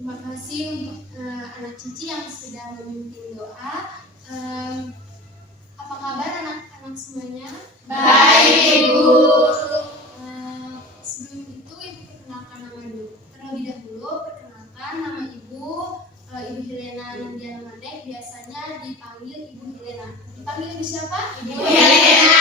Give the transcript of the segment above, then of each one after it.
Terima kasih untuk anak Cici yang sudah memimpin doa. Apa kabar anak-anak semuanya? Baik, Ibu. Sebelum itu Ibu perkenalkan nama dulu. Terlebih dahulu perkenalkan nama Ibu Helena Nindiana Manek, biasanya dipanggil Ibu Helena. Dipanggil Ibu siapa? Ibu Helena.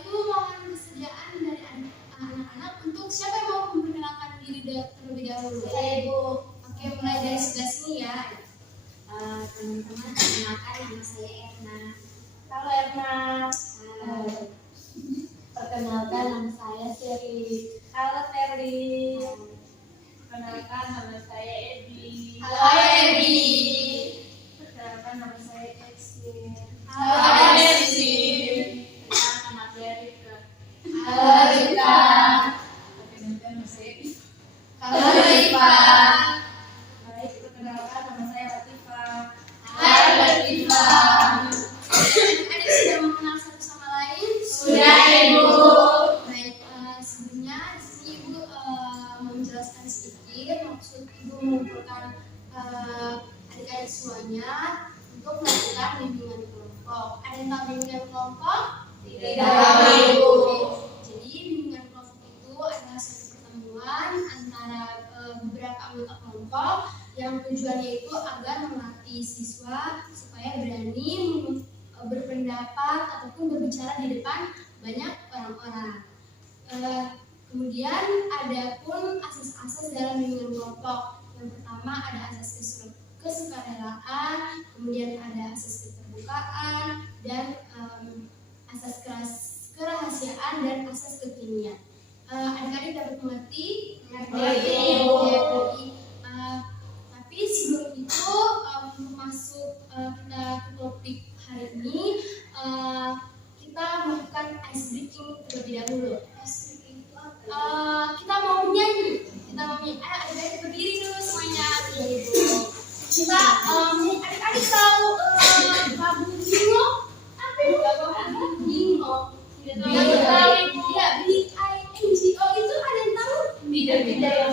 Ibu mohon kesediaan dari anak-anak untuk siapa yang mau memperkenalkan diri terlebih dahulu. Ibu. Oke, mulai dari sebelah sini ya. Teman-teman, perkenalkan nama saya Erna. Halo Erna. Perkenalkan nama saya Seri. Halo Terli. Perkenalkan nama saya Ebi. Halo Ebi. Perkenalkan nama saya Exin. Halo Exin. Perkenalkan nama saya Rika. Halo Rika. Perkenalkan nama saya Ipa. Halo Rika. Baik, perkenalkan nama saya Latifah. Hai Latifah. Adik sudah mengenal satu sama lain? Sudah, Ibu. Baik, sebelumnya di sini Ibu mau menjelaskan sedikit maksud Ibu mengumpulkan adik-adik semuanya untuk melakukan bimbingan kelompok. Ada yang tahu bimbingan kelompok? Tidak tahu, Ibu. Jadi bimbingan kelompok itu adalah satu pertemuan antara beberapa anggota kelompok yang tujuannya itu agar melatih siswa supaya berani berpendapat ataupun berbicara di depan banyak orang-orang. Kemudian ada pun asas-asas dalam bimbingan kelompok. Yang pertama ada asas kesukarelaan, kemudian ada asas keterbukaan, dan asas kerahasiaan dan asas kekinian. Adik-adik dapat mengerti? Mengerti. Tapi sebelum itu untuk masuk kita ke topik hari ini, kita melakukan ice breaking terlebih dahulu. Kita mau menyanyi. Ayo adik-adik berdiri dulu semuanya. Kita adik-adik tahu lagu Bingo? Apa itu lagu Bingo? Tidak tahu Ibu. Ya, BINGO itu ada yang tahu? Tidak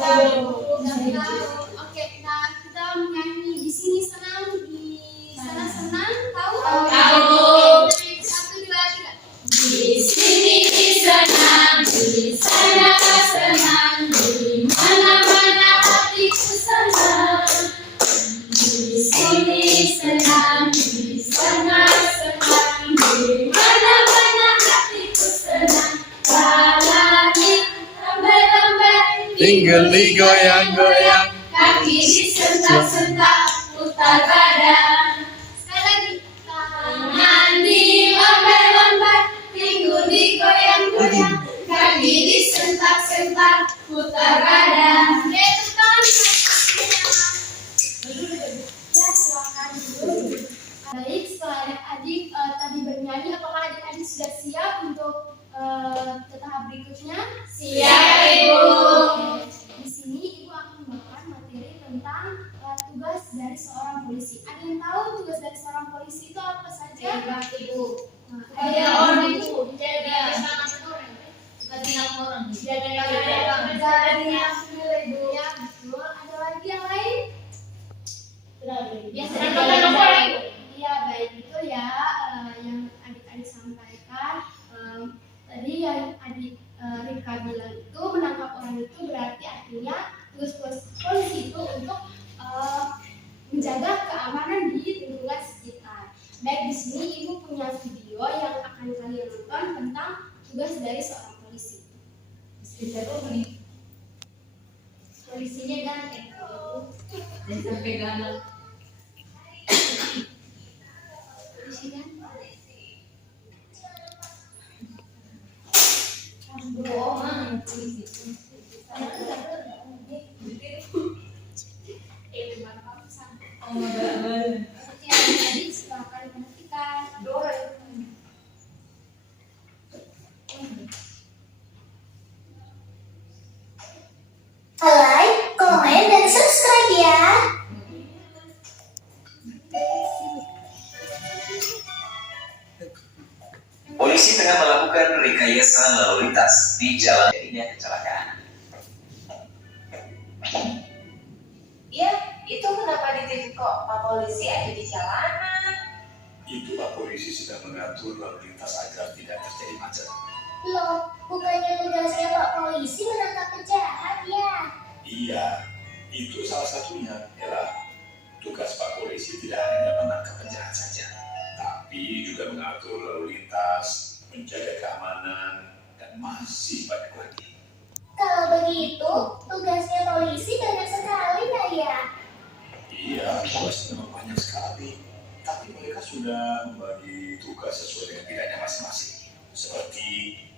tahu. Tidak tahu. Oke, nah kita menyanyi di sini senang, di sana senang, tahu? Tahu. 1, 2, 3. Di sini senang, di sana senang, di mana-mana hatiku senang. Di sini senang, di sana senang, di mana-mana hatiku senang. Langit lambai-lambai, Tinggal goyang-goyang. kaki disentak-sentak, putar badan. Sekali lagi. Tangan dilambai-lambai, pinggul digoyang-goyang, kaki disentak-sentak, putar badan. Oke, tepuk tangan. Ya, silakan dulu. Baik, setelah adik-adik tadi bernyanyi, apakah adik-adik sudah siap untuk ke tahap berikutnya? Siap, Ibu. Di sini Ibu akan membawakan materi tentang tugas dari seorang polisi. Ada yang tahu tugas dari seorang polisi itu apa saja? Ibu. Nah, Ada orang itu jaga keselamatan orang. Jaga orang. Ibu ya, betul. Ada lagi yang lain? Biasanya Iya, baik itu ya yang adik-adik sampaikan. Tadi yang adik Rika bilang itu menangkap orang itu berarti artinya tugas polisi itu untuk menjaga keamanan di lingkungan sekitar. Baik, di sini Ibu punya video yang akan kalian nonton tentang tugas dari seorang polisi. Polisinya ganteng. dan sampai galak. Polisi ganteng. Bohong, polisi. Oke, adik-adik silakan perhatikan. Like, komen, dan subscribe ya. Polisi tengah melakukan rekayasa lalu lintas di jalan jadinya kecelakaan. Tapi kok Pak Polisi ada di jalanan? Itu Pak Polisi sudah mengatur lalu lintas agar tidak terjadi macet. Loh, bukannya tugasnya Pak Polisi menangkap penjahat ya? Iya, itu salah satunya. Ella, tugas Pak Polisi tidak hanya menangkap penjahat saja, tapi juga mengatur lalu lintas, menjaga keamanan, dan masih banyak lagi. Kalau begitu, tugasnya polisi banyak sekali nggak ya? Iya, tugasnya memang banyak sekali. Tapi mereka sudah membagi tugas sesuai dengan bidangnya masing-masing. Seperti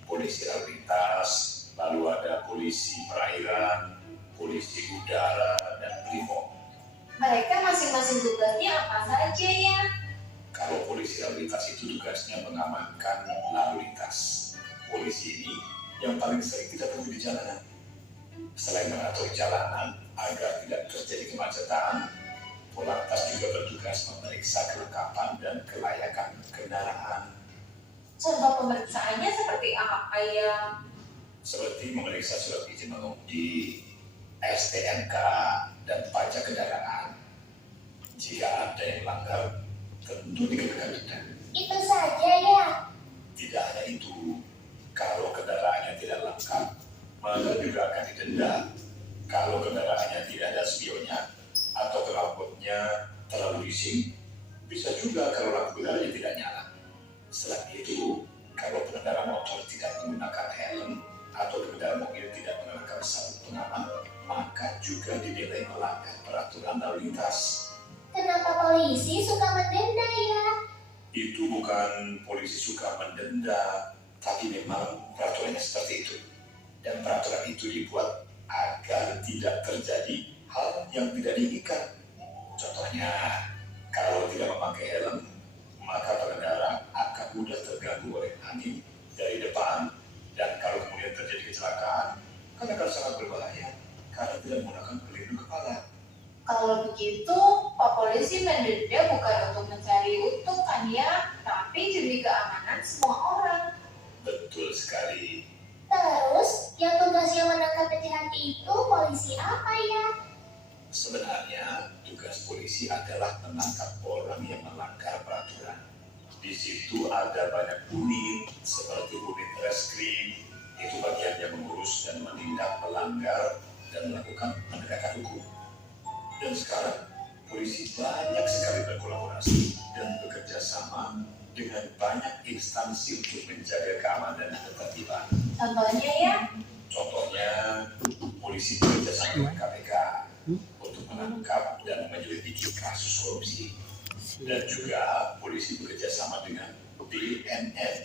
polisi lalu lintas, lalu ada polisi perairan, polisi udara, dan brimob. Mereka masing-masing tugasnya apa saja ya? Kalau polisi lalu lintas itu tugasnya mengamankan lalu lintas. Polisi ini yang paling sering kita temui di jalanan. Selain mengatur jalanan agar tidak terjadi kemacetan, Polantas juga bertugas memeriksa kelengkapan dan kelayakan kendaraan. Contoh pemeriksaannya seperti apa ya? Seperti memeriksa surat izin mengemudi, STNK, dan pajak kendaraan. Jika ada yang melanggar, tentu dikenakan denda. Itu saja ya? Tidak hanya itu, kalau kendaraannya tidak lengkap, maka juga akan didenda. Kalau kendaraannya tidak ada spionnya atau knalpotnya terlalu bising, bisa juga kalau lampu kendaraannya tidak nyala. Selain itu, kalau pengendara motor tidak menggunakan helm atau pengendara mobil tidak mengenakan sabuk pengaman, maka juga dinilai melanggar peraturan lalu lintas. Kenapa polisi suka mendenda ya? Itu bukan polisi suka mendenda, tapi memang peraturannya seperti itu. Dan peraturan itu dibuat agar tidak terjadi hal yang tidak diinginkan. Contohnya, kalau tidak memakai helm, maka pengendara akan mudah terganggu oleh angin dari depan. Dan kalau kemudian terjadi kecelakaan, kan akan sangat berbahaya karena tidak menggunakan pelindung kepala. Kalau begitu, Pak Polisi mendenda bukan untuk mencari untung kan ya, tapi demi keamanan semua orang. Betul sekali. Terus, yang tugasnya menangkap penjahat itu polisi apa ya? Sebenarnya, tugas polisi adalah menangkap orang yang melanggar peraturan. Di situ ada banyak unit, seperti unit reskrim, itu bagian yang mengurus dan menindak pelanggar dan melakukan penegakan hukum. Dan sekarang, polisi banyak sekali berkolaborasi dan bekerja sama dengan banyak instansi untuk menjaga keamanan dan ketertiban. Contohnya ya? Contohnya, polisi bekerja sama dengan KPK untuk menangkap dan menyelidiki kasus korupsi. Dan juga polisi bekerja sama dengan BNN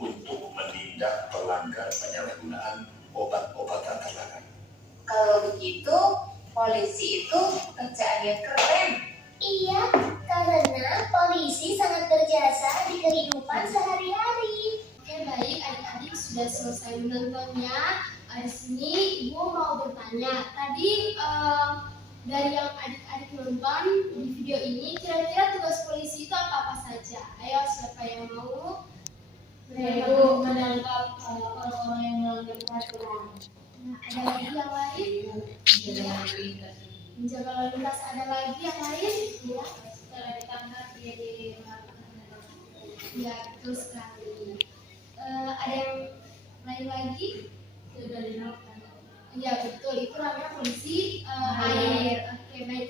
untuk menindak pelanggar penyalahgunaan obat-obatan terlarang. Kalau begitu, polisi itu kerjaannya keren. Iya, karena polisi sangat berjasa di kehidupan sehari-hari. Oke, baik adik-adik sudah selesai menontonnya. Di sini Ibu mau bertanya. Tadi dari yang adik-adik nonton di video ini, kira-kira tugas polisi itu apa saja? Ayo, siapa yang mau? Yaitu menangkap orang-orang yang melanggar peraturan. Nah, ada lagi yang lain? Menjaga lalu lintas. Ada lagi yang lain? Ya, Setelah ditangkap dia dilakukan. ya betul sekali. Ada yang lain lagi? Sudah dilakukan. Ya betul, itu namanya polisi air. Oke, baik.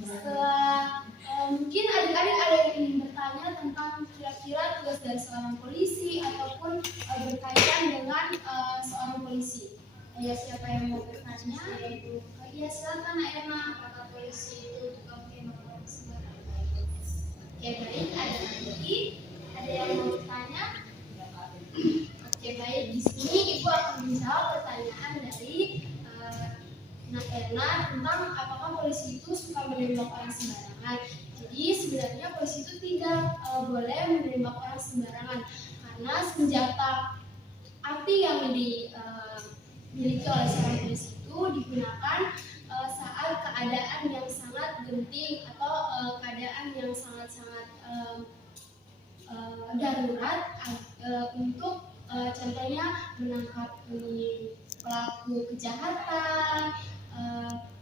Setelah mungkin adik-adik ada yang ingin bertanya tentang kira-kira tugas dari seorang polisi ataupun berkaitan dengan seorang polisi. Ya, siapa yang mau bertanya? Iya, silakan Erna. Apakah polisi itu tukang tembak orang sembarangan? Oke, baik. Ada lagi? Ada yang mau bertanya? Oke, baik. Di sini Ibu akan menjawab pertanyaan dari Erna tentang apakah polisi itu suka menembak orang sembarangan. Jadi sebenarnya polisi itu tidak boleh menembak orang sembarangan karena senjata api yang dimiliki oleh seorang polisi itu digunakan saat keadaan yang sangat genting atau keadaan yang sangat-sangat darurat untuk contohnya menangkap pelaku kejahatan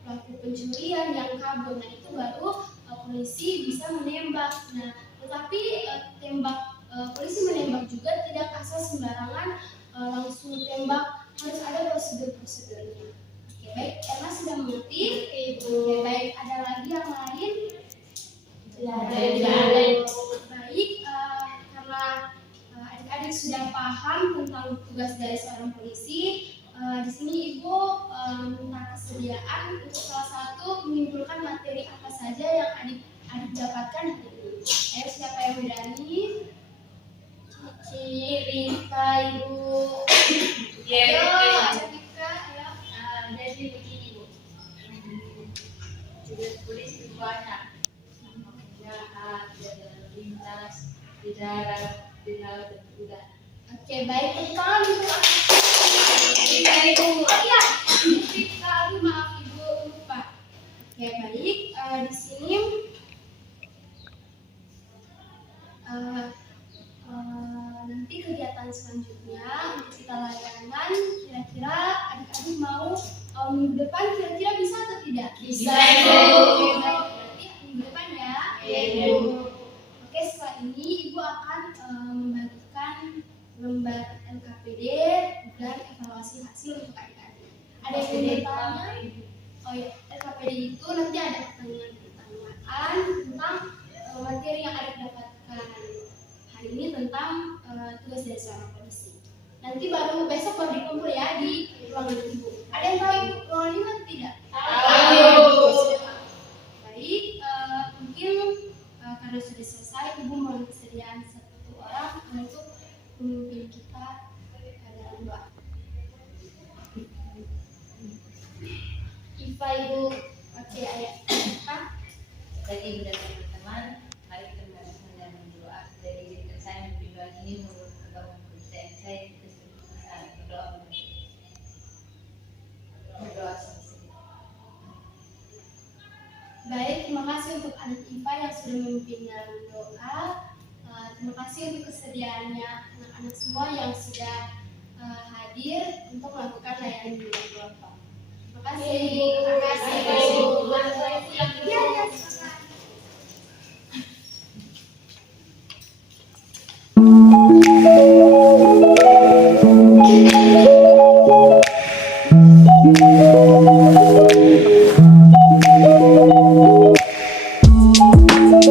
pelaku pencurian yang kabur. Nah itu baru polisi bisa menembak. Nah tetapi polisi menembak juga tidak asal sembarangan langsung tembak, harus ada prosedur-prosedurnya. Oke, baik, Emma sudah mengerti. Oke, baik, ada lagi yang lain? Baik, karena adik-adik sudah paham tentang tugas dari seorang polisi, di sini Ibu minta kesediaan untuk salah satu menyimpulkan materi apa saja yang adik dapatkan hari ini. Ayo, siapa yang berani? Rika, Ibu. Ayo, ada Rika, ayo. Jadi begini Bu, tugas polisi banyak, penjahat, jalan lintas, di darat, di laut dan udara. Oke, baik, sekali Ibu. Ibu, iya, Rika, aduh maaf Ibu lupa. Oke, baik, di sini nanti kegiatan selanjutnya untuk kita layanan, kira-kira adik-adik mau minggu depan kira-kira bisa atau tidak? Bisa, Ibu. Ibu. Berarti minggu depan ya. Iya, Ibu. Oke, setelah ini Ibu akan membagikan lembar LKPD dan evaluasi hasil untuk adik-adik. Ada yang mau bertanya? Oh ya, LKPD itu nanti ada pertanyaan-pertanyaan tentang materi yang adik dapatkan hari ini tentang tugas dari seorang polisi. Nanti besok baru dikumpul ya di ruangan Ibu. Ada yang tahu Ibu ruangan ini atau tidak? Tahu. Baik, mungkin karena sudah selesai, Ibu mohon kesediaan satu orang untuk memimpin kita dalam doa. Iva, Ibu. Oke, ayah. Jadi Ibu dan teman-teman, mari kita melakukan dan berdoa. Dari cerita saya memberi doa ini menurut agama Kristen, saya kita sebut berdoa sama-sama. Baik, terima kasih untuk anak Iva yang sudah memimpin dalam doa. Terima kasih untuk kesediaannya anak-anak semua yang sudah hadir untuk melakukan layanan di bulan puasa. Terima kasih. Terima kasih.